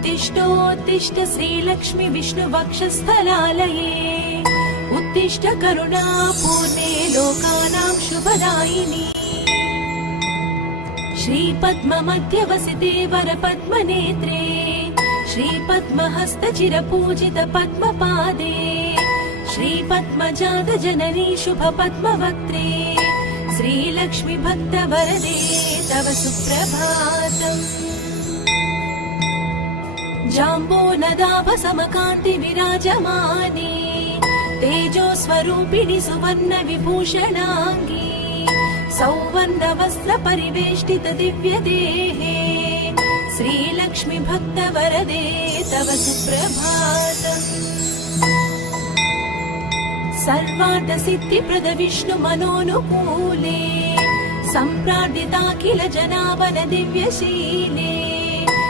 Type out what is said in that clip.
उत्तिष्ठोत्तिष्ठ श्रीलक्ष्मी विष्णुवक्षस्थलालये उत्तिष्ठ करुणापूर्णे लोकानां शुभदायिनी श्रीपद्ममध्यवसिते वरपद्मनेत्रे श्रीपद्महस्तचिरपूजित पद्मपादे श्रीपद्मजातजननी शुभपद्मवक्त्रे श्रीलक्ष्मी भक्तवरदे तव सुप्रभातम्। जाम्बोनदाभसमकान्ति विराजमाने तेजोस्वरूपिणि सुवर्णविभूषणाङ्गी सौवर्णवस्त्रपरिवेष्टित दिव्यदेहे श्रीलक्ष्मी भक्तवरदे तव सुप्रभातम्। सर्वार्थसिद्धिप्रद विष्णुमनोनुकूले सम्प्रार्थिता किल जनावන दिव्यशीले